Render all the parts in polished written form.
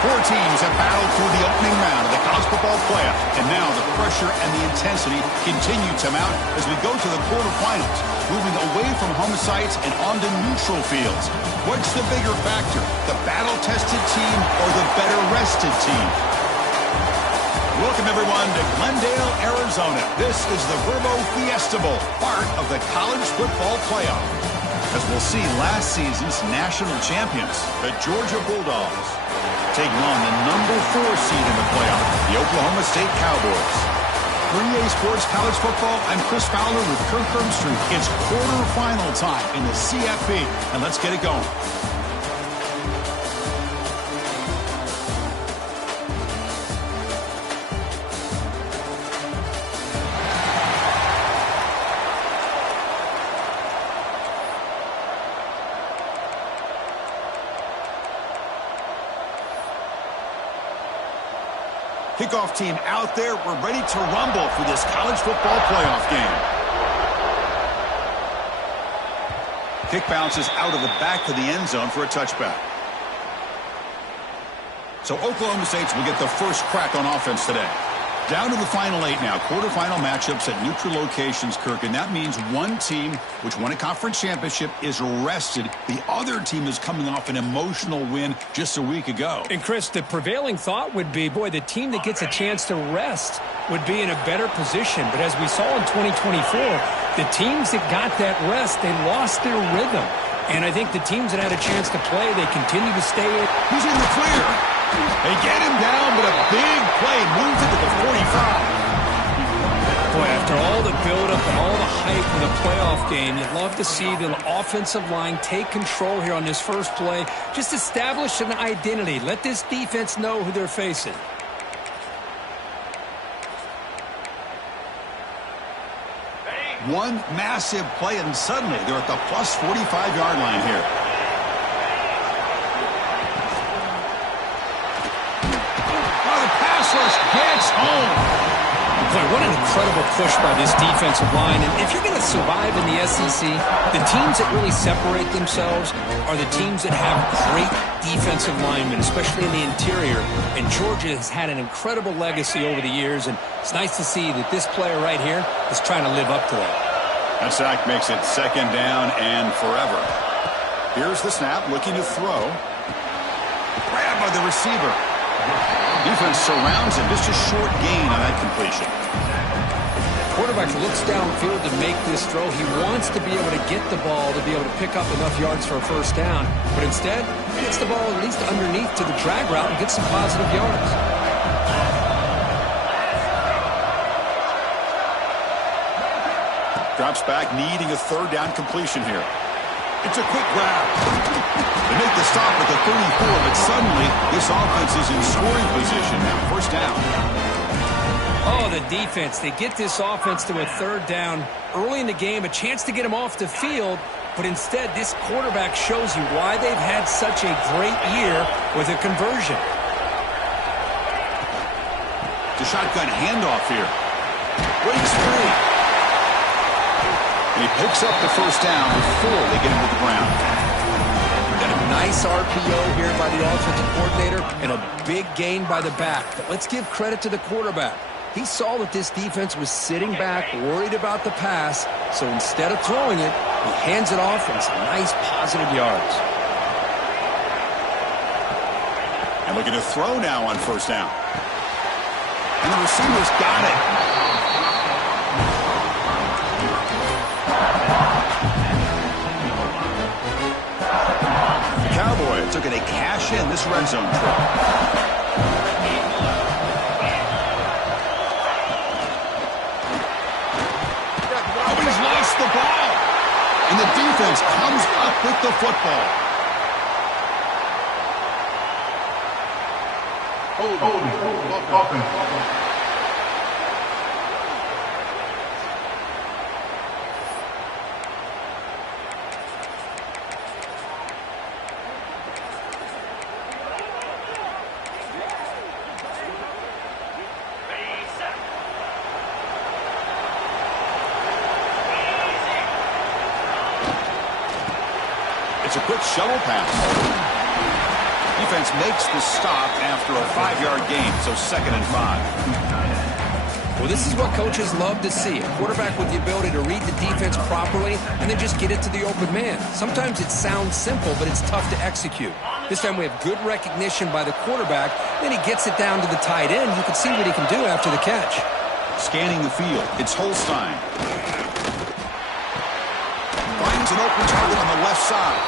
Four teams have battled through the opening round of the college football playoff, and now the pressure and the intensity continue to mount as we go to the quarterfinals, moving away from home sites and onto neutral fields. What's the bigger factor, the battle-tested team or the better-rested team? Welcome, everyone, to Glendale, Arizona. This is the Verbo Fiesta Bowl, part of the college football playoff. As we'll see, last season's national champions, the Georgia Bulldogs, taking on the number 4 seed in the playoff, the Oklahoma State Cowboys. For EA Sports College Football, I'm Chris Fowler with Kirk Herbstreit. It's quarterfinal time in the CFB, and let's get it going. Kickoff team out there. We're ready to rumble for this college football playoff game. Kick bounces out of the back of the end zone for a touchback. So Oklahoma State will get the first crack on offense today. Down to the final 8 now. Quarterfinal matchups at neutral locations, Kirk. And that means one team, which won a conference championship, is rested. The other team is coming off an emotional win just a week ago. And, Chris, the prevailing thought would be, boy, the team that gets a chance to rest would be in a better position. But as we saw in 2024, the teams that got that rest, they lost their rhythm. And I think the teams that had a chance to play, they continue to stay in. Who's in the clear? They get him down, but a big play moves it to the 45. Boy, after all the buildup and all the hype in the playoff game, you'd love to see the offensive line take control here on this first play. Just establish an identity. Let this defense know who they're facing. One massive play, and suddenly they're at the plus 45-yard line here. Gets home. Boy, what an incredible push by this defensive line. And if you're going to survive in the SEC, the teams that really separate themselves are the teams that have great defensive linemen, especially in the interior. And Georgia has had an incredible legacy over the years, and it's nice to see that this player right here is trying to live up to that. That sack makes it second down and forever. Here's the snap, looking to throw. Grabbed by the receiver. Defense surrounds him. Just a short gain on that completion. Quarterback looks downfield to make this throw. He wants to be able to get the ball to be able to pick up enough yards for a first down. But instead, he gets the ball at least underneath to the drag route and gets some positive yards. Drops back, needing a third down completion here. It's a quick grab. They make the stop at the 34, but suddenly this offense is in scoring position now. First down. Oh, the defense. They get this offense to a third down early in the game, a chance to get them off the field, but instead this quarterback shows you why they've had such a great year with a conversion. The shotgun handoff here. Breaks free. And he picks up the first down before they get him to the ground. And a nice RPO here by the offensive coordinator and a big gain by the back. But let's give credit to the quarterback. He saw that this defense was sitting back, worried about the pass, so instead of throwing it, he hands it off and some nice positive yards. And looking to throw now on first down. And the receiver's got it. Cowboys looking to cash in this red zone trip. Oh, he's lost the ball. And the defense comes up with the football. Offense. It's a quick shuttle pass. Defense makes the stop after a 5-yard gain, so 2nd and 5. Well, this is what coaches love to see. A quarterback with the ability to read the defense properly and then just get it to the open man. Sometimes it sounds simple, but it's tough to execute. This time we have good recognition by the quarterback. Then he gets it down to the tight end. You can see what he can do after the catch. Scanning the field, it's Holstein. Finds an open target on the left side.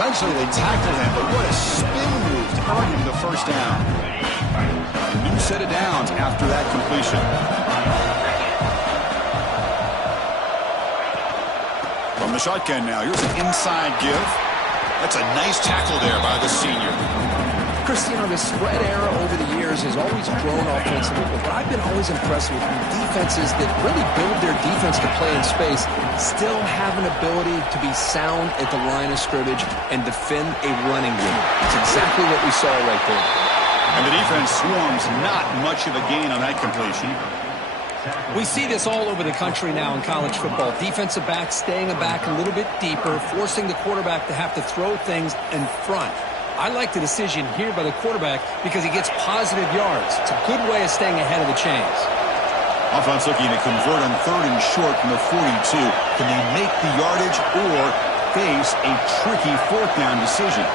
Eventually they tackle him, but what a spin move to earn him the first down. A new set of downs after that completion. From the shotgun now, here's an inside give. That's a nice tackle there by the senior. Cristiano, the spread era over the years has always grown offensively, but what I've been always impressed with defenses that really build their defense to play in space still have an ability to be sound at the line of scrimmage and defend a running game. It's exactly what we saw right there. And the defense swarms, not much of a gain on that completion. We see this all over the country now in college football. Defensive backs staying back a little bit deeper, forcing the quarterback to have to throw things in front. I like the decision here by the quarterback because he gets positive yards. It's a good way of staying ahead of the chains. Offense looking to convert on 3rd and short from the 42. Can they make the yardage or face a tricky 4th down decision?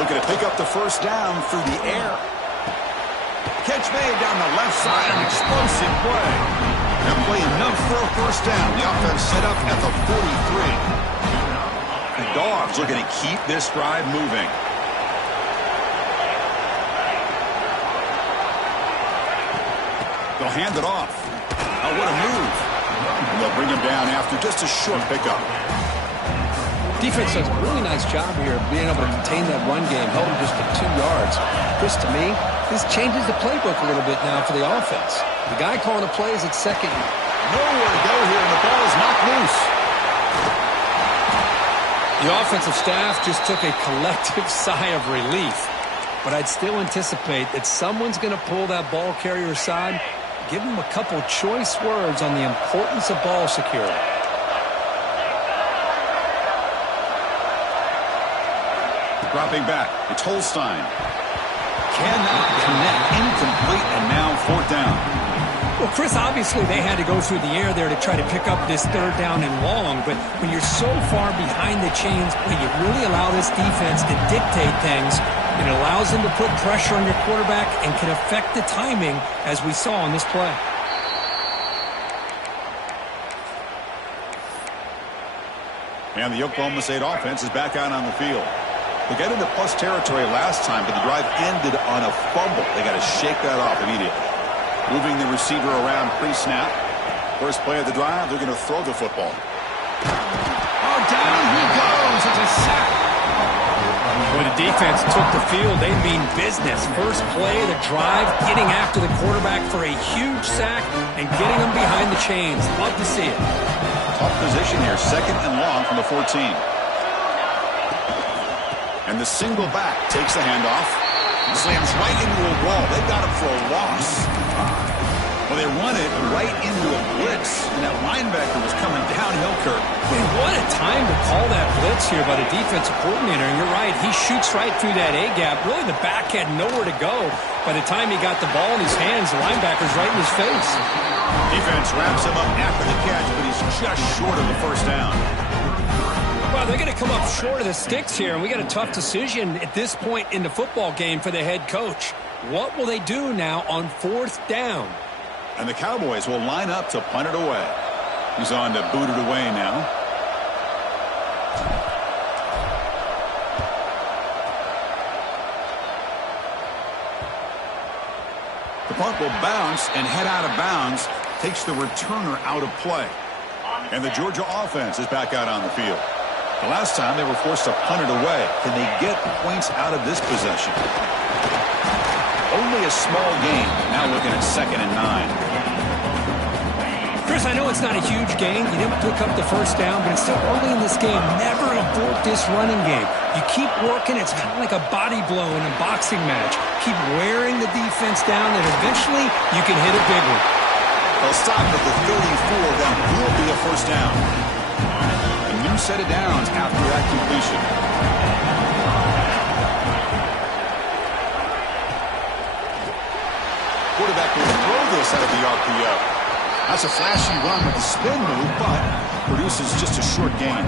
Looking to pick up the first down through the air. Catch made down the left side, an explosive play. That play enough for a first down. The offense set up at the 43. The Dogs looking to keep this drive moving. They'll hand it off. Oh, what a move. And they'll bring him down after just a short pickup. Defense does a really nice job here of being able to contain that run game, held him just to 2 yards. Chris, to me, this changes the playbook a little bit now for the offense. The guy calling the plays at second. Nowhere to go here, and the ball is knocked loose. The offensive staff just took a collective sigh of relief. But I'd still anticipate that someone's going to pull that ball carrier aside, give him a couple choice words on the importance of ball security. Dropping back, it's Holstein. Cannot connect, incomplete, and now 4th down. Well, Chris, obviously they had to go through the air there to try to pick up this 3rd down and long, but when you're so far behind the chains, when you really allow this defense to dictate things, it allows them to put pressure on your quarterback and can affect the timing, as we saw on this play. And the Oklahoma State offense is back out on the field. They got into plus territory last time, but the drive ended on a fumble. They got to shake that off immediately. Moving the receiver around pre-snap. First play of the drive, they're going to throw the football. Oh, down he goes. It's a sack. When the defense took the field, they mean business. First play of the drive, getting after the quarterback for a huge sack and getting him behind the chains. Love to see it. Tough position here, 2nd and long from the 14. And the single back takes the handoff. Slams right into a wall. They got him for a loss. Well, they run it right into a blitz, and that linebacker was coming downhill, Kurt. And what a time to call that blitz here by the defensive coordinator. And you're right, he shoots right through that A-gap. Really, the back had nowhere to go. By the time he got the ball in his hands, the linebacker's right in his face. Defense wraps him up after the catch, but he's just short of the first down. Well, they're going to come up short of the sticks here, and we got a tough decision at this point in the football game for the head coach. What will they do now on 4th down? And the Cowboys will line up to punt it away. He's on to boot it away now. The punt will bounce and head out of bounds. Takes the returner out of play. And the Georgia offense is back out on the field. The last time they were forced to punt it away. Can they get points out of this possession? Only a small gain. Now looking at 2nd and 9. Chris, I know it's not a huge gain. You didn't pick up the first down, but it's still early in this game. Never abort this running game. You keep working. It's kind of like a body blow in a boxing match. Keep wearing the defense down, and eventually you can hit a big one. They'll stop at the 34. That will be a first down. A new set of downs after that completion. That's a flashy run with the spin move, but produces just a short gain.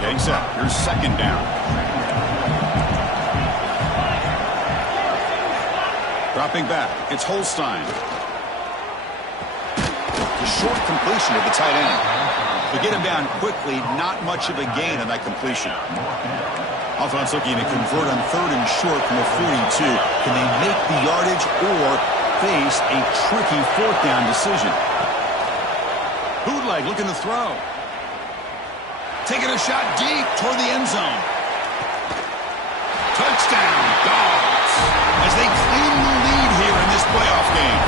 Getting set. Here's second down. Dropping back. It's Holstein. The short completion of the tight end. To get him down quickly, not much of a gain on that completion. Offense looking to convert on third and short from the 42. Can they make the yardage or face a tricky fourth down decision? Bootleg looking to throw. Taking a shot deep toward the end zone. Touchdown, Dogs, as they claim the lead here in this playoff game.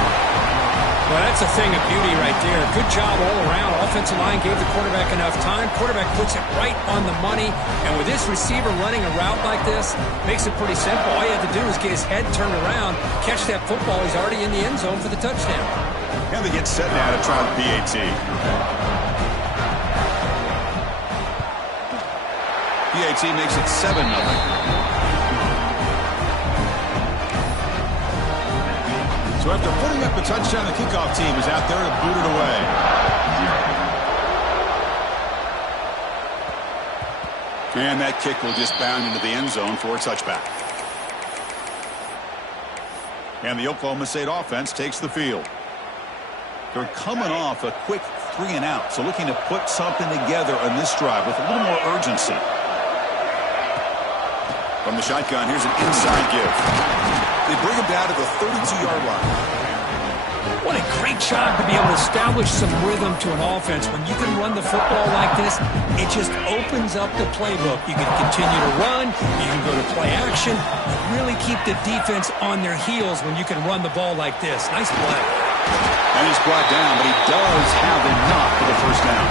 Well, that's a thing of beauty right there. Good job all around. Offensive line gave the quarterback enough time. Quarterback puts it right on the money. And with this receiver running a route like this, makes it pretty simple. All you have to do is get his head turned around, catch that football. He's already in the end zone for the touchdown. And they get set now to try the PAT. PAT makes it 7-0. So after putting up a touchdown, the kickoff team is out there to boot it away. And that kick will just bound into the end zone for a touchback. And the Oklahoma State offense takes the field. They're coming off a quick 3-and-out, so looking to put something together on this drive with a little more urgency. From the shotgun, here's an inside give. They bring him down to the 32-yard line. What a great job to be able to establish some rhythm to an offense. When you can run the football like this, it just opens up the playbook. You can continue to run. You can go to play action. You really keep the defense on their heels when you can run the ball like this. Nice play. And he's brought down, but he does have enough for the first down.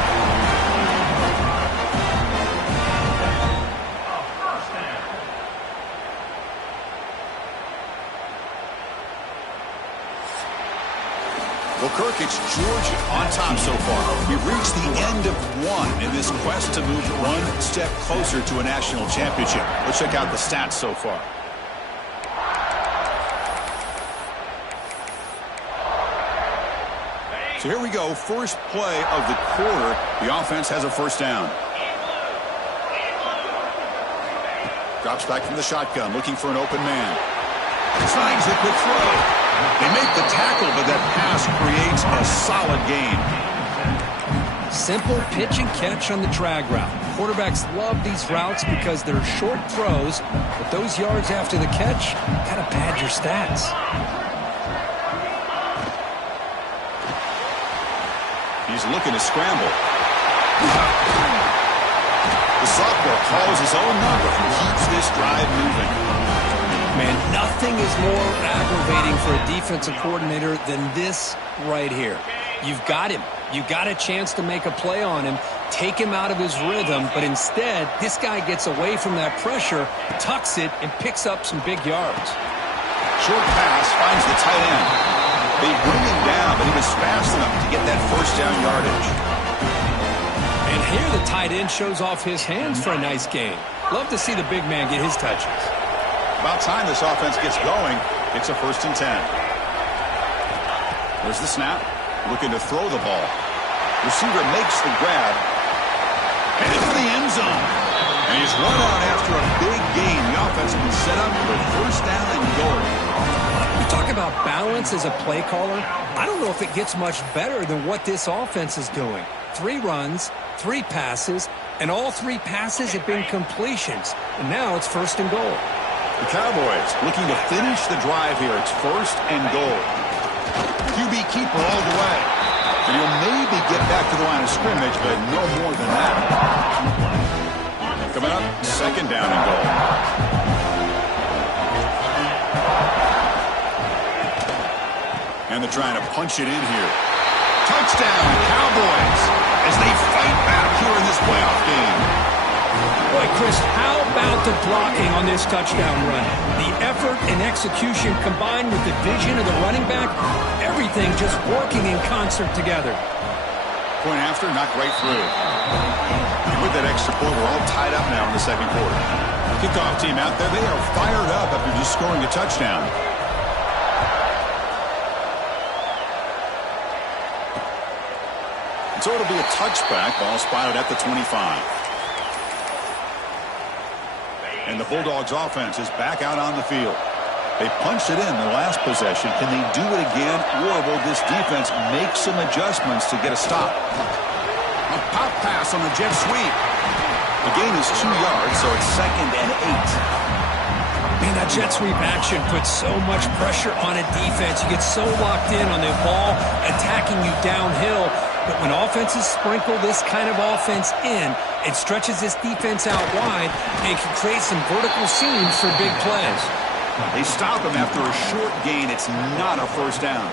Well, Kirk, it's Georgia on top so far. We've reached the end of one in this quest to move one step closer to a national championship. Let's check out the stats so far. So here we go. First play of the quarter. The offense has a first down. Drops back from the shotgun, looking for an open man. Finds the quick throw. They make the tackle, but that pass creates a solid gain. Simple pitch and catch on the drag route. Quarterbacks love these routes because they're short throws, but those yards after the catch kind of pad your stats. He's looking to scramble. The sophomore calls his own number and keeps this drive moving. Man, nothing is more aggravating for a defensive coordinator than this right here. You've got him. You got a chance to make a play on him, take him out of his rhythm, but instead, this guy gets away from that pressure, tucks it, and picks up some big yards. Short pass finds the tight end. They bring him down, but he was fast enough to get that first down yardage. And here the tight end shows off his hands for a nice gain. Love to see the big man get his touches. About time this offense gets going. It's a 1st and 10. There's the snap. Looking to throw the ball. Receiver makes the grab. Headed for the end zone. And he's run out after a big gain. The offense has been set up for first down and goal. You talk about balance as a play caller. I don't know if it gets much better than what this offense is doing. 3 runs, 3 passes, and all 3 passes have been completions. And now it's 1st and goal. The Cowboys looking to finish the drive here. It's 1st and goal. QB keeper all the way. And he'll maybe get back to the line of scrimmage, but no more than that. Coming up, 2nd down and goal. And they're trying to punch it in here. Touchdown, Cowboys, as they fight back here in this playoff game. Boy, Chris, how about the blocking on this touchdown run? The effort and execution combined with the vision of the running back, everything just working in concert together. Point after, knocked right through. And with that extra point, we're all tied up now in the 2nd quarter. Kickoff team out there, they are fired up after just scoring a touchdown. So it'll be a touchback. Ball spotted at the 25. And the Bulldogs offense is back out on the field. They punched it in their last possession. Can they do it again, or will this defense make some adjustments to get a stop? A pop pass on the jet sweep. The gain is 2 yards, so it's 2nd and 8. Man, that jet sweep action puts so much pressure on a defense. You get so locked in on the ball attacking you downhill. But when offenses sprinkle this kind of offense in, it stretches this defense out wide and can create some vertical seams for big plays. They stop him after a short gain. It's not a first down.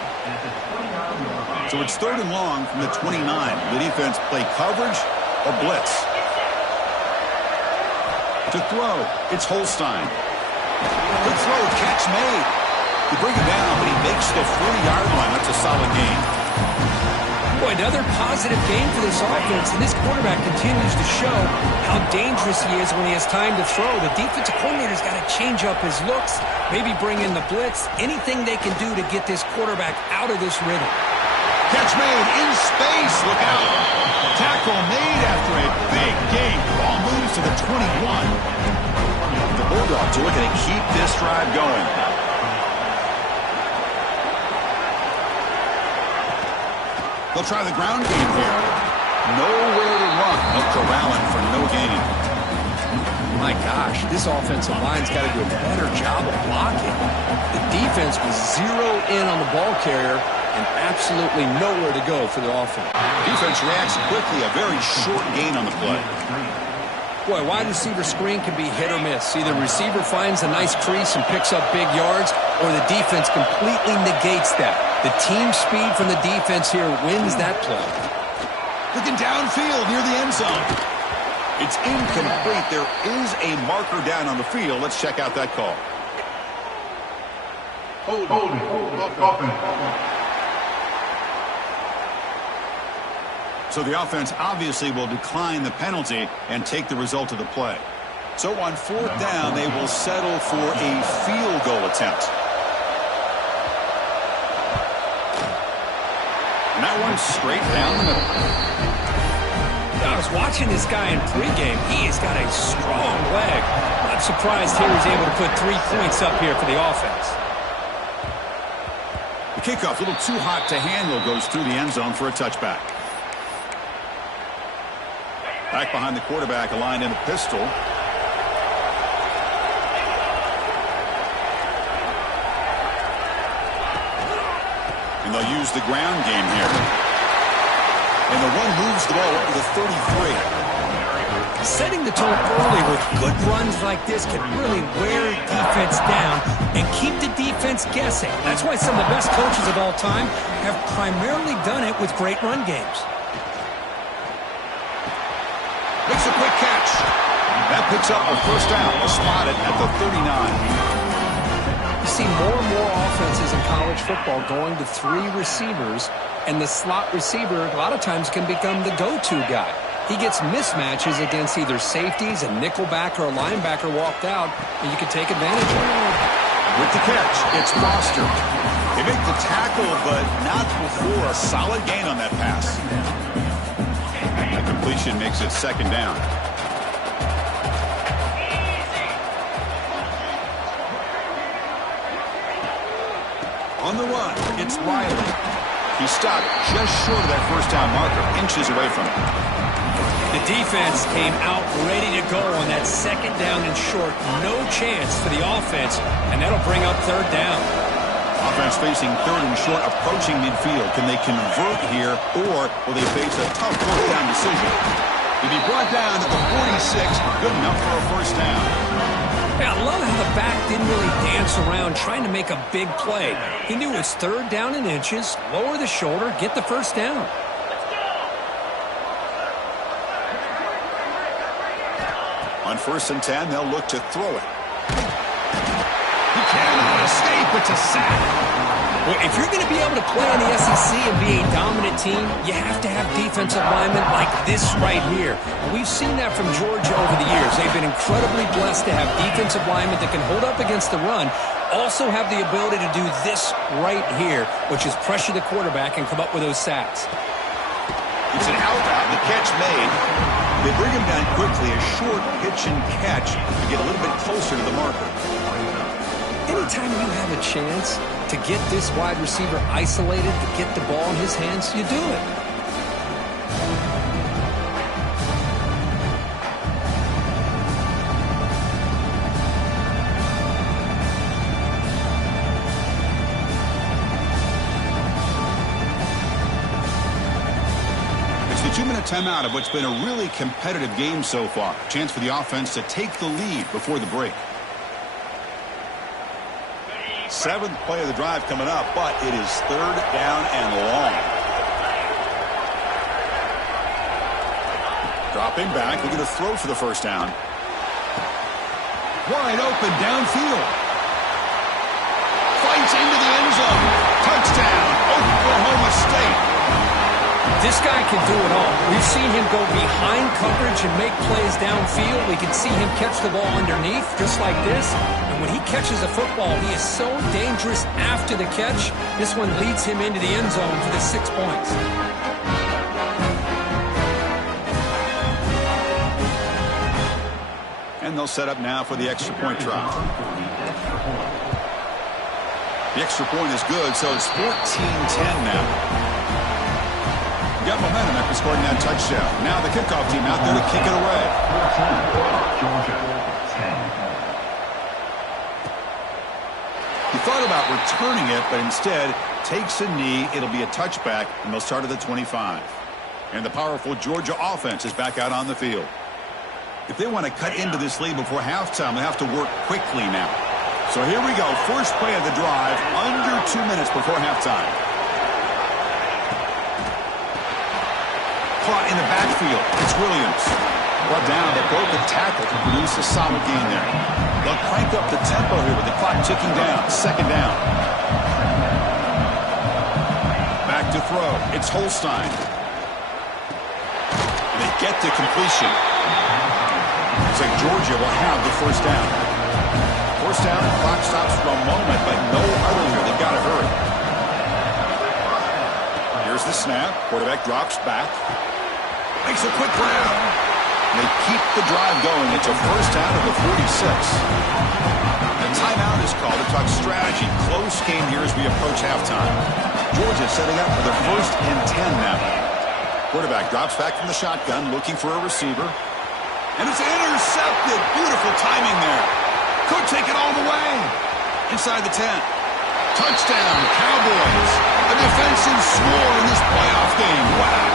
So it's 3rd and long from the 29. The defense play coverage or blitz. To throw, it's Holstein. Good throw, catch made. They bring it down, but he makes the 40-yard line. That's a solid gain. Boy, another positive game for this offense, and this quarterback continues to show how dangerous he is when he has time to throw. The defensive coordinator's got to change up his looks, maybe bring in the blitz, anything they can do to get this quarterback out of this rhythm. Catch made in space. Look out. Tackle made after a big gain. Ball moves to the 21. The Bulldogs are looking to keep this drive going. They'll try the ground game here. Nowhere to run. They'll corral him for no gain. My gosh, this offensive line's got to do a better job of blocking. The defense was zero in on the ball carrier and absolutely nowhere to go for the offense. Defense reacts quickly. A very short gain on the play. Boy, wide receiver screen can be hit or miss. Either receiver finds a nice crease and picks up big yards, or the defense completely negates that. The team speed from the defense here wins that play. Looking downfield near the end zone. It's incomplete. There is a marker down on the field. Let's check out that call. Holding. So the offense obviously will decline the penalty and take the result of the play. So on 4th down, they will settle for a field goal attempt. And that one's straight down the middle. I was watching this guy in pregame. He has got a strong leg. Not surprised here he's able to put 3 points up here for the offense. The kickoff, a little too hot to handle, goes through the end zone for a touchback. Back behind the quarterback, aligned in a pistol. And they'll use the ground game here. And the one moves the ball up to the 33. Setting the tone early with good runs like this can really wear defense down and keep the defense guessing. That's why some of the best coaches of all time have primarily done it with great run games. Makes a quick catch. That picks up a first down. Spotted at the 39. You see more and more offenses in college football going to 3 receivers, and the slot receiver a lot of times can become the go-to guy. He gets mismatches against either safeties, a nickelback, or a linebacker walked out, and you can take advantage of it. With the catch, it's Foster. They make the tackle, but not before a solid gain on that pass. That completion makes it 2nd down. On the run, it's Riley. He stopped just short of that first down marker, inches away from it. The defense came out ready to go on that 2nd down and short. No chance for the offense, and that'll bring up 3rd down. Offense facing 3rd and short, approaching midfield. Can they convert here, or will they face a tough 4th down decision? He'll be brought down at the 46, good enough for a first down. Yeah, I love how the back didn't really dance around trying to make a big play. He knew it's 3rd down and inches, lower the shoulder, get the first down. On 1st and 10, they'll look to throw it. He cannot escape. It's a sack. Well, if you're going to be able to play in the SEC and be a dominant team, you have to have defensive linemen like this right here. And we've seen that from Georgia over the years. They've been incredibly blessed to have defensive linemen that can hold up against the run, also have the ability to do this right here, which is pressure the quarterback and come up with those sacks. It's an out route. The catch made. They bring him down quickly. A short pitch and catch to get a little bit closer to the marker. Anytime you have a chance to get this wide receiver isolated, to get the ball in his hands, you do it. It's the 2-minute timeout of what's been a really competitive game so far. Chance for the offense to take the lead before the break. 7th play of the drive coming up, but it is 3rd down and long. Dropping back, looking to throw for the first down. Wide open downfield. Fights into the end zone. Touchdown, Oklahoma State. This guy can do it all. We've seen him go behind coverage and make plays downfield. We can see him catch the ball underneath, just like this. And when he catches a football, he is so dangerous after the catch. This one leads him into the end zone for the 6 points. And they'll set up now for the extra point try. The extra point is good, so it's 14-10 now. Got momentum after scoring that touchdown. Now the kickoff team out there to kick it away. He thought about returning it, but instead takes a knee. It'll be a touchback, and they'll start at the 25. And the powerful Georgia offense is back out on the field. If they want to cut into this lead before halftime, they have to work quickly now. So here we go. First play of the drive, under 2 minutes before halftime. Caught in the backfield. It's Williams. Brought down, but broke a tackle to produce a solid gain there. They'll crank up the tempo here with the clock ticking down. 2nd down. Back to throw. It's Holstein. They get to completion. Looks like Georgia will have the first down. First down, the clock stops for a moment, but no earlier. They've got to hurry. Here's the snap. Quarterback drops back. Makes a quick grab. They keep the drive going. It's a first down at the 46. A timeout is called to talk strategy. Close game here as we approach halftime. Georgia setting up for the 1st and 10 now. Quarterback drops back from the shotgun, looking for a receiver. And it's intercepted. Beautiful timing there. Could take it all the way. Inside the 10. Touchdown, Cowboys. A defensive score in this playoff game. Wow.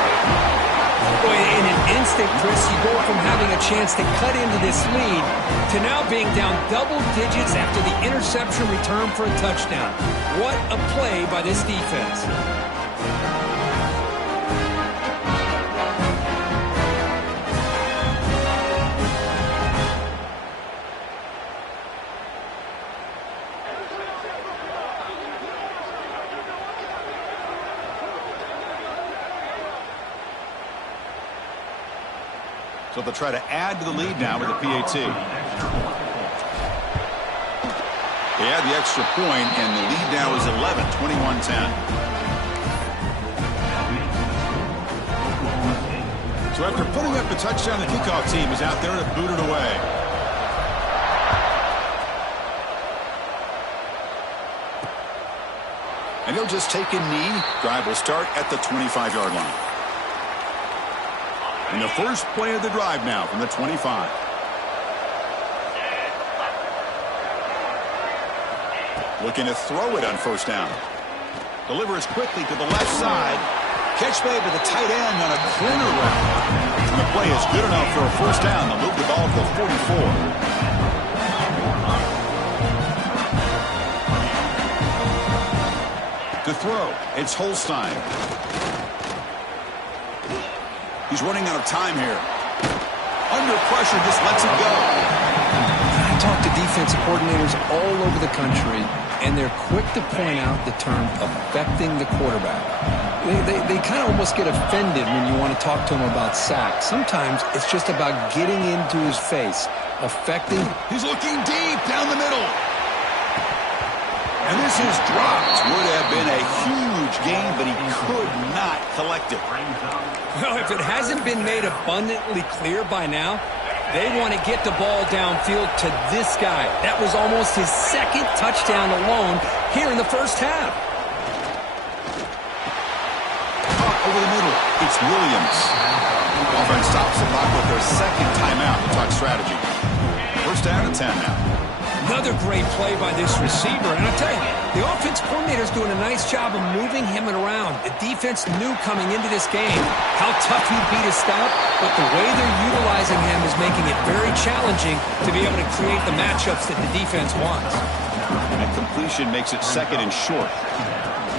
Boy, in an instant, Chris, you go from having a chance to cut into this lead to now being down double digits after the interception return for a touchdown. What a play by this defense. So they'll try to add to the lead now with the PAT. They add the extra point, and the lead now is 11, 21-10. So after putting up the touchdown, the kickoff team is out there to boot it away. And he'll just take a knee. Drive will start at the 25-yard line. And the first play of the drive now from the 25. Looking to throw it on first down. Delivers quickly to the left side. Catch made with a tight end on a corner route. And the play is good enough for a first down. They'll move the ball to the 44. To throw, it's Holstein. He's running out of time here. Under pressure, just lets it go. I talk to defensive coordinators all over the country, and they're quick to point out the term affecting the quarterback. They kind of almost get offended when you want to talk to them about sacks. Sometimes it's just about getting into his face, affecting. He's looking deep down the middle. And this is dropped. Would have been a huge gain, but he could not collect it. Well, if it hasn't been made abundantly clear by now, they want to get the ball downfield to this guy. That was almost his second touchdown alone here in the first half. Over the middle, it's Williams. Offense stops the clock with their second timeout to talk strategy. First down and 10 now. Another great play by this receiver. And I'll tell you, the offense coordinator's doing a nice job of moving him around. The defense knew coming into this game how tough he'd be to stop, but the way they're utilizing him is making it very challenging to be able to create the matchups that the defense wants. And completion makes it second and short.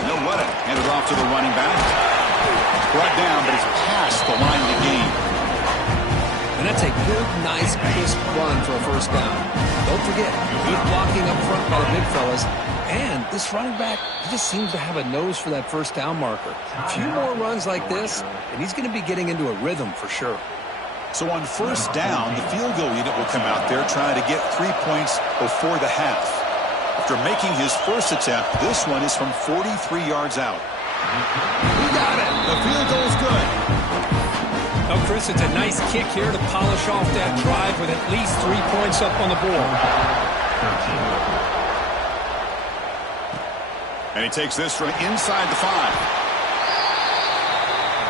No running. Handed off to the running back. Brought down, but it's past the line of the game. And that's a good, nice, crisp run for a first down. Don't forget, good blocking up front by the big fellas. And this running back, he just seems to have a nose for that first down marker. A few more runs like this, and he's going to be getting into a rhythm for sure. So on first down, the field goal unit will come out there trying to get 3 points before the half. After making his first attempt, this one is from 43 yards out. He got it. The field goal is good. Oh, Chris, it's a nice kick here to polish off that drive with at least 3 points up on the board. And he takes this from inside the 5.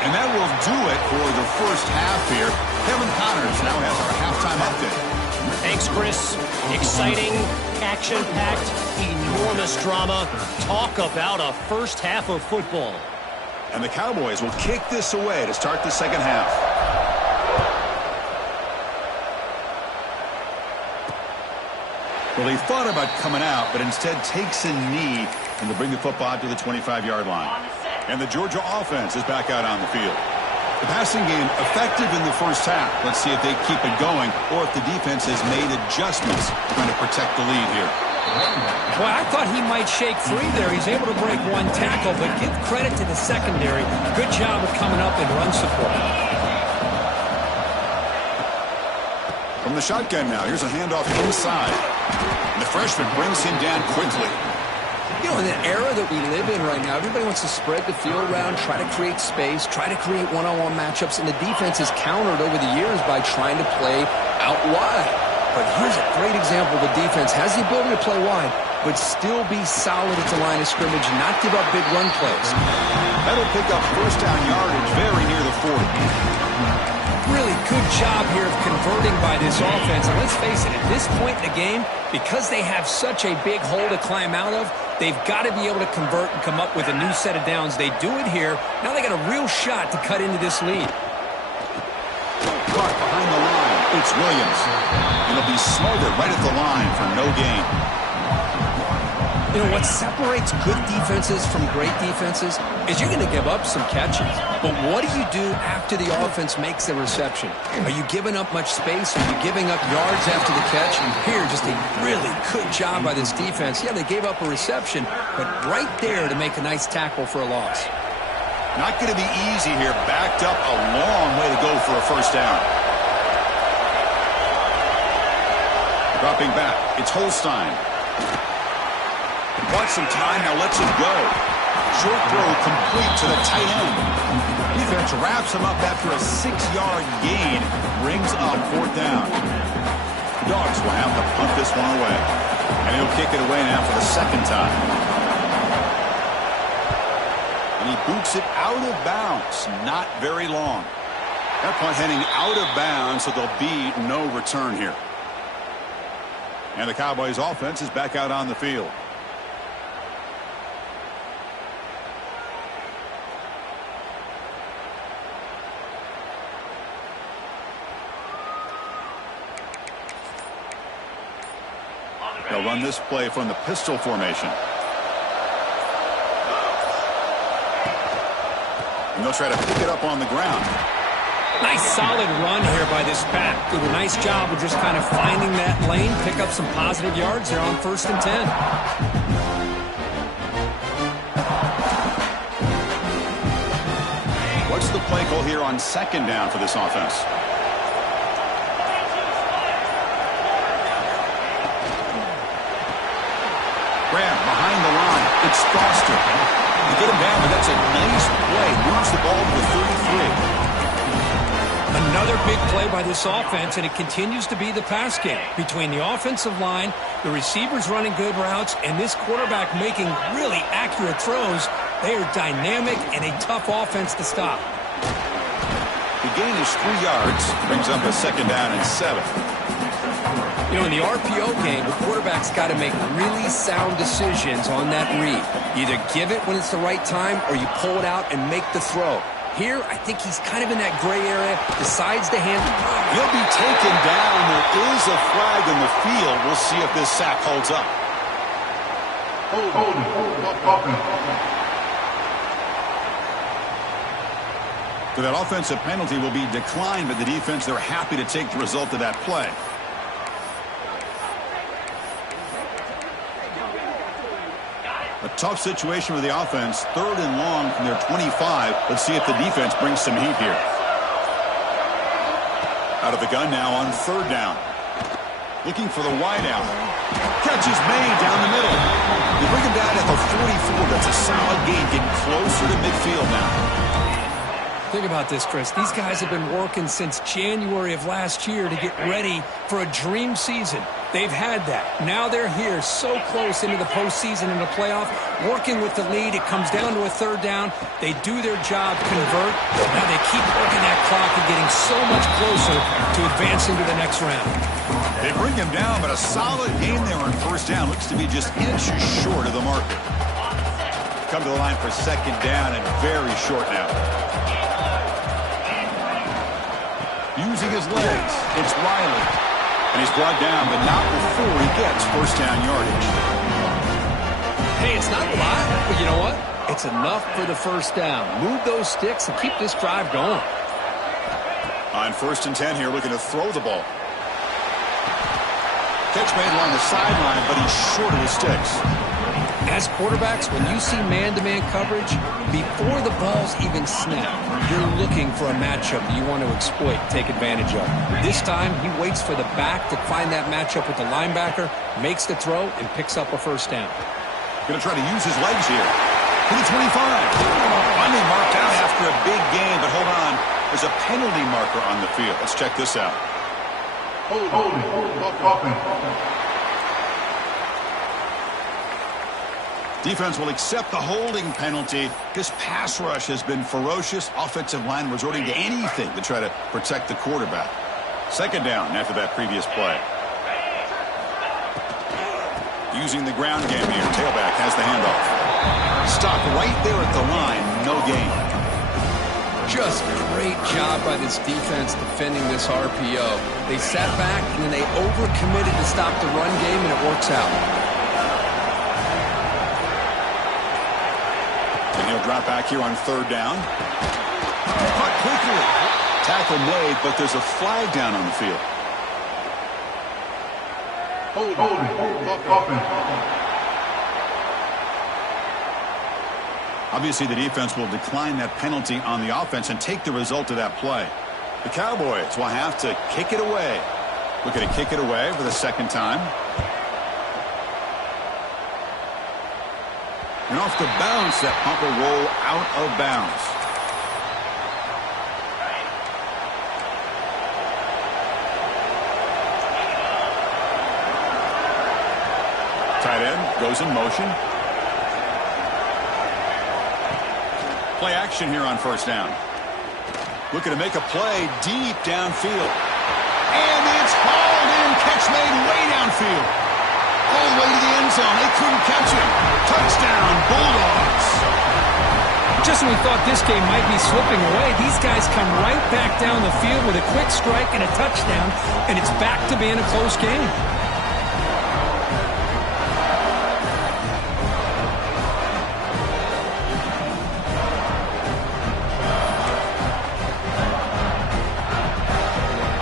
And that will do it for the first half here. Kevin Connors now has our halftime update. Thanks, Chris. Exciting, action-packed, enormous drama. Talk about a first half of football. And the Cowboys will kick this away to start the second half. Well, he thought about coming out, but instead takes a knee and to bring the football out to the 25-yard line. And the Georgia offense is back out on the field. The passing game effective in the first half. Let's see if they keep it going or if the defense has made adjustments trying to protect the lead here. Boy, I thought he might shake free there. He's able to break one tackle, but give credit to the secondary. Good job of coming up and run support. From the shotgun now, here's a handoff inside. And the freshman brings him down quickly. You know, in the era that we live in right now, everybody wants to spread the field around, try to create space, try to create one-on-one matchups, and the defense has countered over the years by trying to play out wide. But here's a great example. The defense has the ability to play wide, but still be solid at the line of scrimmage and not give up big run plays. That'll pick up first down yardage very near the 40. Really good job here of converting by this offense. And let's face it, at this point in the game, because they have such a big hole to climb out of, they've got to be able to convert and come up with a new set of downs. They do it here. Now they got a real shot to cut into this lead. Caught behind the line. It's Williams. It'll be smothered right at the line for no gain. You know, what separates good defenses from great defenses is you're going to give up some catches. But what do you do after the offense makes the reception? Are you giving up much space? Are you giving up yards after the catch? Here, just a really good job by this defense. Yeah, they gave up a reception, but right there to make a nice tackle for a loss. Not going to be easy here. Backed up a long way to go for a first down. Dropping back, it's Holstein. Wants some time, now lets it go. Short throw complete to the tight end. Defense wraps him up after a 6-yard gain. Brings up fourth down. Dogs will have to punt this one away. And he'll kick it away now for the second time. And he boots it out of bounds. Not very long. That punt heading out of bounds, so there'll be no return here. And the Cowboys offense is back out on the field. They'll run this play from the pistol formation. And they'll try to pick it up on the ground. Nice solid run here by this back. Did a nice job of just kind of finding that lane, pick up some positive yards here on 1st and 10. What's the play call here on 2nd down for this offense? Grab behind the It's Foster. They get him down, but that's a nice play. Moves the ball to the 33. Another big play by this offense, and it continues to be the pass game. Between the offensive line, the receivers running good routes, and this quarterback making really accurate throws, they are dynamic and a tough offense to stop. The gain is 3 yards. Brings up a 2nd down and 7. You know, in the RPO game, the quarterback's got to make really sound decisions on that read. Either give it when it's the right time or you pull it out and make the throw. Here, I think he's kind of in that gray area, decides to hand it. He'll be taken down. There is a flag in the field. We'll see if this sack holds up. So that offensive penalty will be declined by the defense. They're happy to take the result of that play. A tough situation with the offense. 3rd and long from their 25. Let's see if the defense brings some heat here. Out of the gun now on 3rd down. Looking for the wideout. Catch is made down the middle. They bring him down at the 44. That's a solid gain, getting closer to midfield now. Think about this, Chris. These guys have been working since January of last year to get ready for a dream season. They've had that. Now they're here so close into the postseason and the playoff, working with the lead. It comes down to a 3rd down. They do their job, convert. Now they keep working that clock and getting so much closer to advancing to the next round. They bring him down, but a solid game there on 1st down. Looks to be just inches short of the marker. Come to the line for 2nd down and very short now. Using his legs, it's Riley. And he's brought down, but not before he gets 1st down yardage. Hey, it's not a lot, but you know what? It's enough for the 1st down. Move those sticks and keep this drive going. On 1st and 10 here, looking to throw the ball. Catch made along the sideline, but he's short of his sticks. As quarterbacks, when you see man-to-man coverage, before the ball's even snapped, you're looking for a matchup that you want to exploit, take advantage of. This time, he waits for the back to find that matchup with the linebacker, makes the throw, and picks up a 1st down. Going to try to use his legs here. To the 25. Finally marked out after a big gain, but hold on. There's a penalty marker on the field. Let's check this out. Defense will accept the holding penalty. This pass rush has been ferocious. Offensive line resorting to anything to try to protect the quarterback. 2nd down after that previous play. Using the ground game here. Tailback has the handoff. Stopped right there at the line. No gain. Just great job by this defense defending this RPO. They sat back and then they overcommitted to stop the run game, and it works out. And he'll drop back here on 3rd down. Caught quickly. Tackle made, but there's a flag down on the field. Obviously, the defense will decline that penalty on the offense and take the result of that play. The Cowboys will have to kick it away. Looking to kick it away for the 2nd time. And off the bounce, that punt will roll out of bounds. Tight end goes in motion. Play action here on 1st down. Looking to make a play deep downfield. And it's hauled in. Catch made way downfield. All the way to the end zone. They couldn't catch him. Touchdown, Bulldogs. Just when we thought this game might be slipping away, these guys come right back down the field with a quick strike and a touchdown, and it's back to being a close game.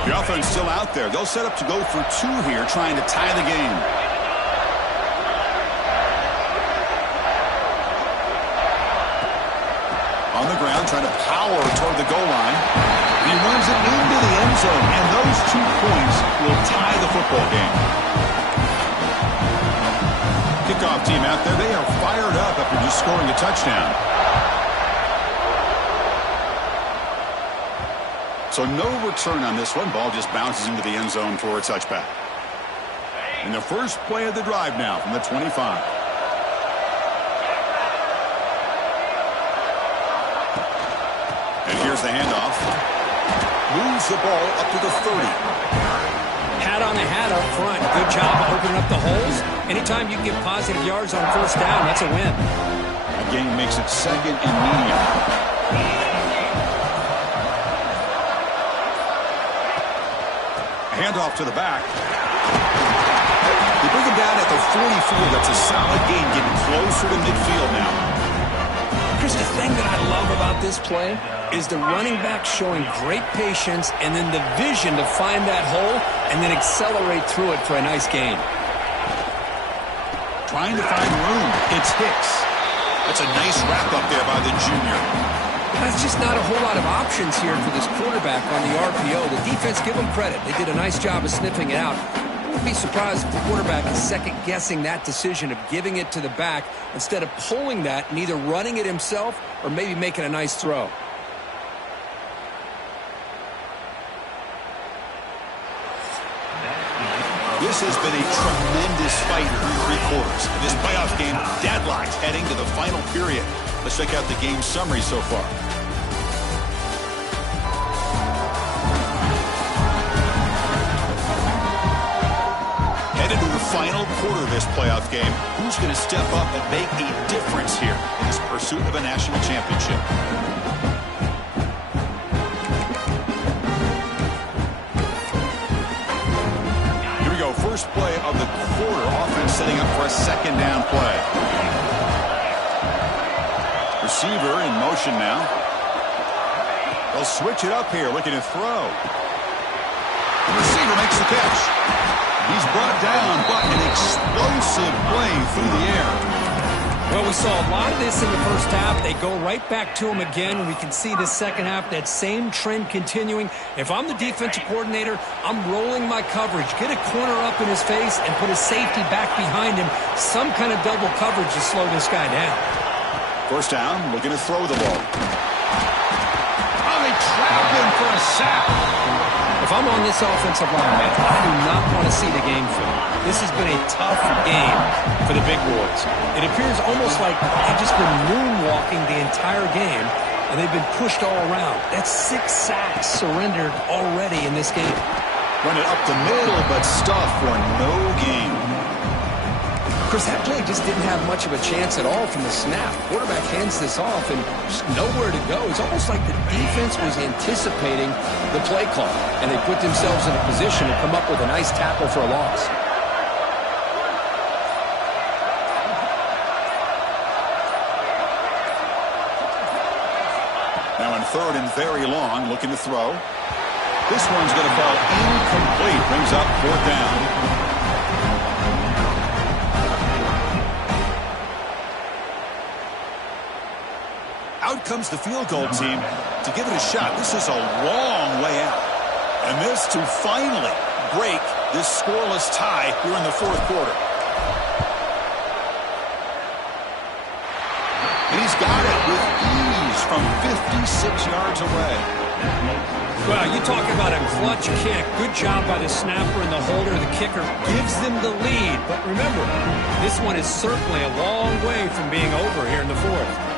The offense still out there. They'll set up to go for 2 here, trying to tie the game. On the ground, trying to power toward the goal line. He runs it into the end zone, and those 2 points will tie the football game. Kickoff team out there, they are fired up after just scoring a touchdown. So no return on this one. Ball just bounces into the end zone for a touchback. And the first play of the drive now from the 25. And here's the handoff. Moves the ball up to the 30. Hat on the hat up front. Good job of opening up the holes. Anytime you get positive yards on first down, that's a win. A gain makes it second and medium. Handoff to the back. They bring him down at the 44. That's a solid gain, getting closer to midfield now. Chris, the thing that I love about this play is the running back showing great patience and then the vision to find that hole and then accelerate through it for a nice gain. Trying to find room. It's Hicks. That's a nice wrap up there by the junior. That's just not a whole lot of options here for this quarterback on the RPO. The defense, give them credit. They did a nice job of sniffing it out. I wouldn't be surprised if the quarterback is second-guessing that decision of giving it to the back instead of pulling that and either running it himself or maybe making a nice throw. This has been a tremendous fight through three quarters. This playoff game deadlocked heading to the final period. Let's check out the game summary so far. Headed to the final quarter of this playoff game. Who's going to step up and make a difference here in this pursuit of a national championship? First play of the quarter. Offense setting up for a second down play. Receiver in motion now. They'll switch it up here, looking to throw. The receiver makes the catch. He's brought down, but an explosive play through the air. Well, we saw a lot of this in the first half. They go right back to him again. We can see the second half, that same trend continuing. If I'm the defensive coordinator, I'm rolling my coverage. Get a corner up in his face and put a safety back behind him. Some kind of double coverage to slow this guy down. First down, looking to throw the ball. Oh, they trap him for a sack. If I'm on this offensive line, man, I do not want to see the game film. This has been a tough game for the big boys. It appears almost like they've just been moonwalking the entire game, and they've been pushed all around. That's 6 sacks surrendered already in this game. Run it up the middle, but stuffed for no gain. Chris, that play just didn't have much of a chance at all from the snap. Quarterback hands this off and just nowhere to go. It's almost like the defense was anticipating the play call, and they put themselves in a position to come up with a nice tackle for a loss. Now on third and very long, looking to throw. This one's going to fall incomplete. Brings up fourth down. Out comes the field goal team to give it a shot. This is a long way out. And this to finally break this scoreless tie here in the fourth quarter. And he's got it with ease from 56 yards away. Well, you talk about a clutch kick. Good job by the snapper and the holder. The kicker gives them the lead. But remember, this one is certainly a long way from being over here in the fourth.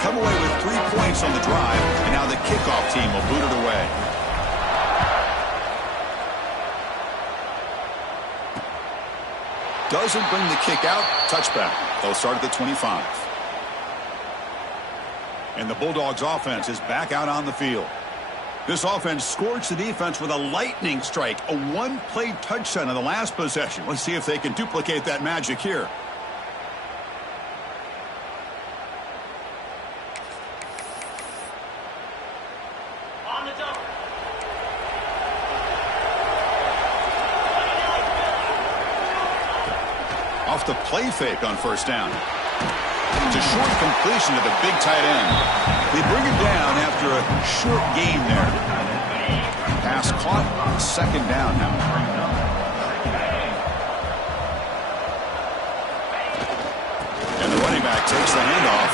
Come away with 3 points on the drive, and now the kickoff team will boot it away. Doesn't bring the kick out. Touchback. They'll start at the 25. And the Bulldogs offense is back out on the field. This offense scorched the defense with a lightning strike. A one-play touchdown in the last possession. Let's see if they can duplicate that magic here. Off the play fake on first down. It's a short completion to the big tight end. They bring him down after a short gain there. Pass caught, second down now. quarterback takes the handoff.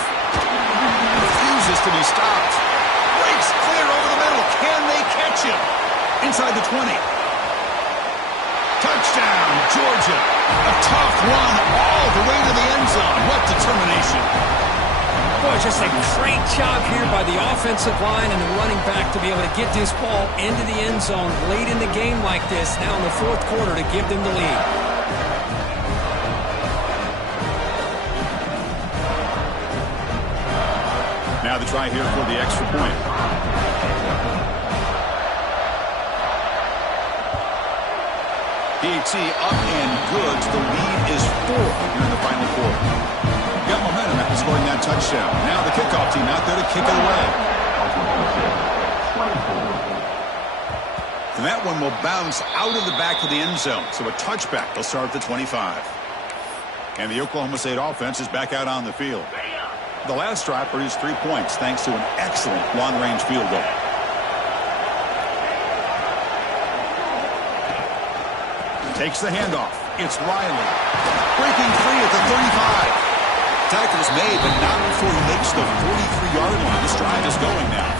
Refuses to be stopped. Breaks clear over the middle. Can they catch him? Inside the 20. Touchdown, Georgia. A tough run all the way to the end zone. What determination. Boy, just a great job here by the offensive line and the running back to be able to get this ball into the end zone late in the game like this, now in the fourth quarter, to give them the lead. Now the try here for the extra point. DT up and good. The lead is 4 here in the final quarter. Got momentum after scoring that touchdown. Now the kickoff team out there to kick it away. And that one will bounce out of the back of the end zone. So a touchback. They'll start at the 25. And the Oklahoma State offense is back out on the field. The last drive produced 3 points thanks to an excellent long-range field goal. Takes the handoff. It's Riley. Breaking free at the 35. Tackle's made, but not before he makes the 43-yard line. This drive is going now.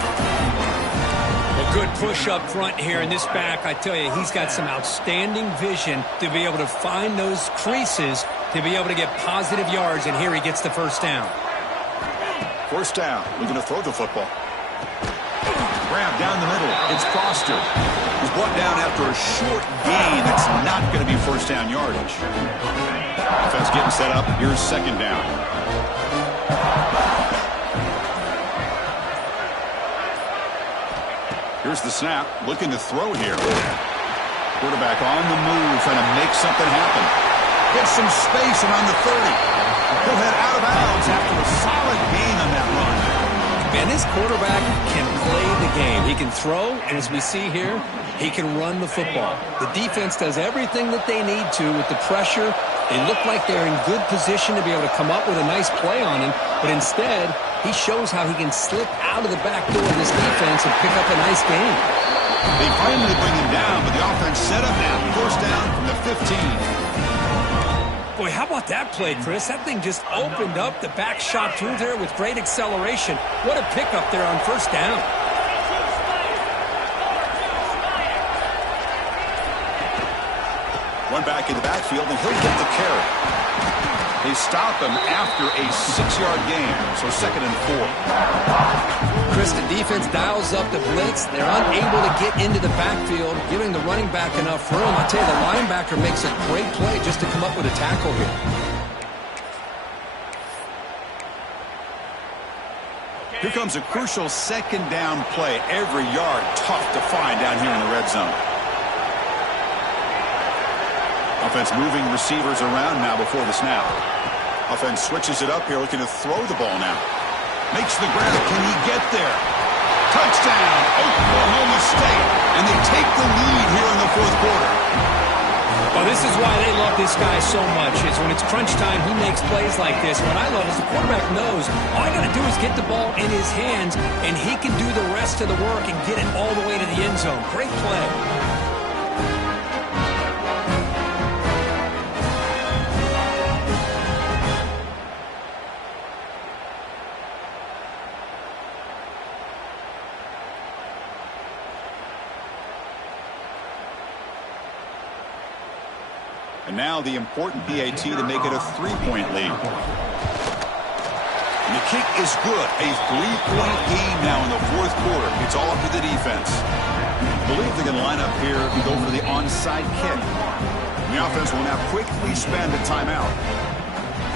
A good push up front here in this back. I tell you, he's got some outstanding vision to be able to find those creases to be able to get positive yards, and here he gets the first down. First down. Looking to throw the football. Grab down the middle. It's Foster. He's brought down after a short gain. That's not going to be first down yardage. Offense getting set up. Here's second down. Here's the snap. Looking to throw here. Quarterback on the move, trying to make something happen. Gets some space around the 30. He'll head out of bounds after a solid gain on that run. And this quarterback can play the game. He can throw, and as we see here, he can run the football. The defense does everything that they need to with the pressure. They look like they're in good position to be able to come up with a nice play on him, but instead, he shows how he can slip out of the back door of this defense and pick up a nice gain. They finally bring him down, but the offense set up now. First down from the 15. Boy, how about that play, Chris? That thing just opened up. The back shot through there with great acceleration. What a pickup there on first down. One back in the backfield, and he'll get the carry. They stop him after a 6-yard gain, so second and 4. Chris, the defense dials up the blitz. They're unable to get into the backfield, giving the running back enough room. I tell you, the linebacker makes a great play just to come up with a tackle here. Here comes a crucial second down play. Every yard tough to find down here in the red zone. Offense moving receivers around now before the snap. Offense switches it up here, looking to throw the ball now. Makes the grab. Can he get there? Touchdown, Oklahoma State. And they take the lead here in the fourth quarter. Well, this is why they love this guy so much, is when it's crunch time, he makes plays like this. What I love is the quarterback knows all I got to do is get the ball in his hands, and he can do the rest of the work and get it all the way to the end zone. Great play. And now the important PAT to make it a 3-point lead. And the kick is good. A 3-point game now in the fourth quarter. It's all up to the defense. I believe they're going to line up here and go for the onside kick. And the offense will now quickly spend a timeout.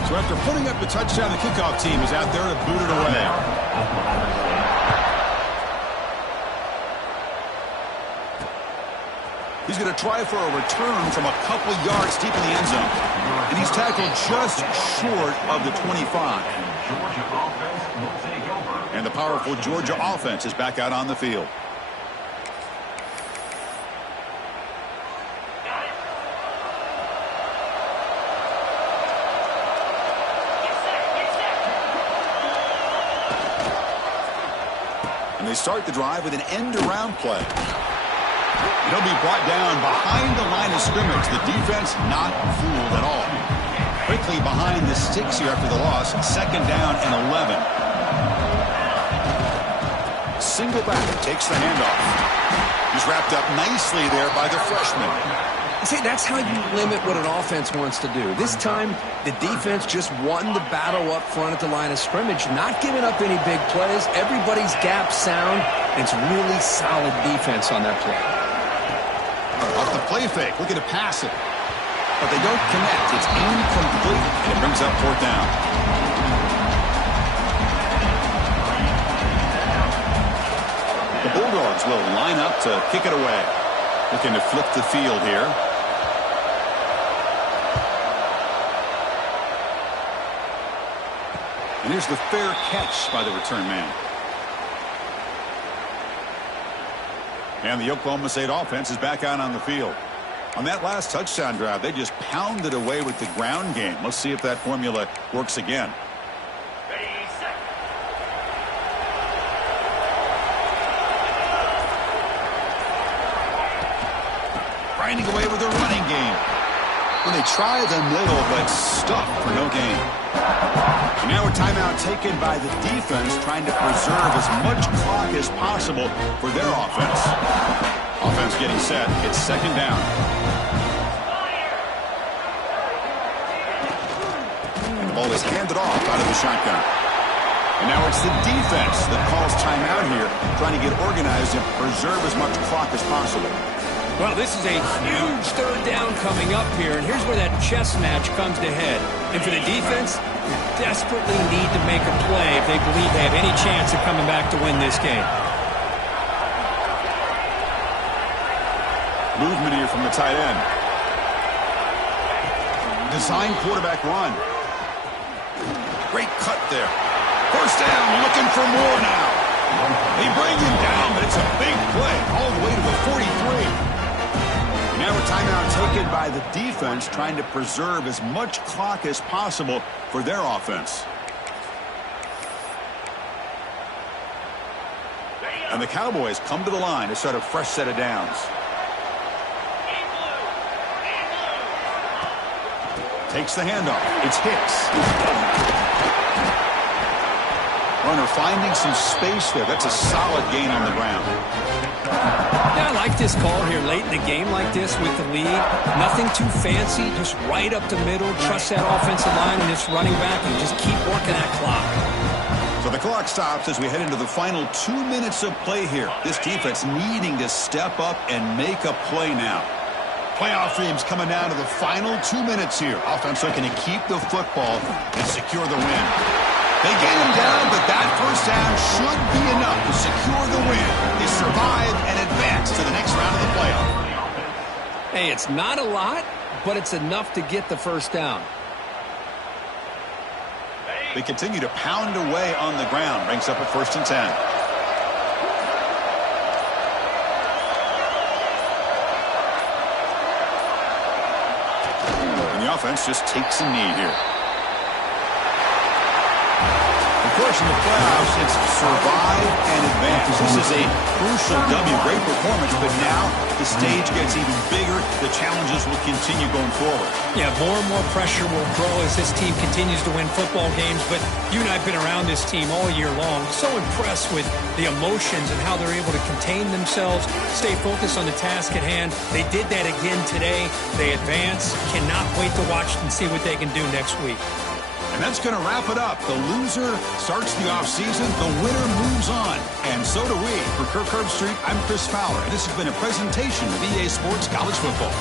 So after putting up the touchdown, the kickoff team is out there to boot it away. He's going to try for a return from a couple yards deep in the end zone. And he's tackled just short of the 25. And the powerful Georgia offense is back out on the field. And they start the drive with an end-around play. He'll be brought down behind the line of scrimmage. The defense not fooled at all. quickly behind the sticks here after the loss. 2nd down and 11. Single back, takes the handoff. He's wrapped up nicely there by the freshman. See, that's how you limit what an offense wants to do. This time, the defense just won the battle up front at the line of scrimmage, not giving up any big plays. Everybody's gap sound. It's really solid defense on that play. Off the play fake, looking to pass it. But they don't connect. It's incomplete, and it brings up 4th down. The Bulldogs will line up to kick it away. Looking to flip the field here. And here's the fair catch by the return man. And the Oklahoma State offense is back out on the field. On that last touchdown drive, they just pounded away with the ground game. Let's see if that formula works again. Grinding away with their running game. When they try the middle, but stuck for no gain. And now a timeout taken by the defense, trying to preserve as much clock as possible for their offense. Offense getting set. It's 2nd down. And the ball is handed off out of the shotgun. And now it's the defense that calls timeout here, trying to get organized and preserve as much clock as possible. Well, this is a huge 3rd down coming up here, and here's where that chess match comes to head. And for the defense, they desperately need to make a play if they believe they have any chance of coming back to win this game. Movement here from the tight end. Design quarterback run. Great cut there. 1st down, looking for more now. They bring him down, but it's a big play all the way to the 43. Now a timeout taken by the defense, trying to preserve as much clock as possible for their offense. And the Cowboys come to the line to start a fresh set of downs. Takes the handoff. It's Hicks. Runner finding some space there. That's a solid gain on the ground. Yeah, I like this call here late in the game like this with the lead. Nothing too fancy, just right up the middle. Trust that offensive line and this running back and just keep working that clock. So the clock stops as we head into the final 2 minutes of play here. This defense needing to step up and make a play now. Playoff dreams coming down to the final 2 minutes here. Offense looking to keep the football and secure the win. They get him down, but that 1st down should be enough to secure the win. They survive and advance to the next round of the playoff. Hey, it's not a lot, but it's enough to get the 1st down. They continue to pound away on the ground. Brings up a 1st and 10. And the offense just takes a knee here. Of course, in the playoffs, it's survive and advance. This is a crucial W. Great performance, but now the stage gets even bigger. The challenges will continue going forward. Yeah, more and more pressure will grow as this team continues to win football games. But you and I have been around this team all year long. So impressed with the emotions and how they're able to contain themselves, stay focused on the task at hand. They did that again today. They advance. Cannot wait to watch and see what they can do next week. And that's going to wrap it up. The loser starts the offseason. The winner moves on. And so do we. For Kirk Herbstreit, I'm Chris Fowler. And this has been a presentation of EA Sports College Football.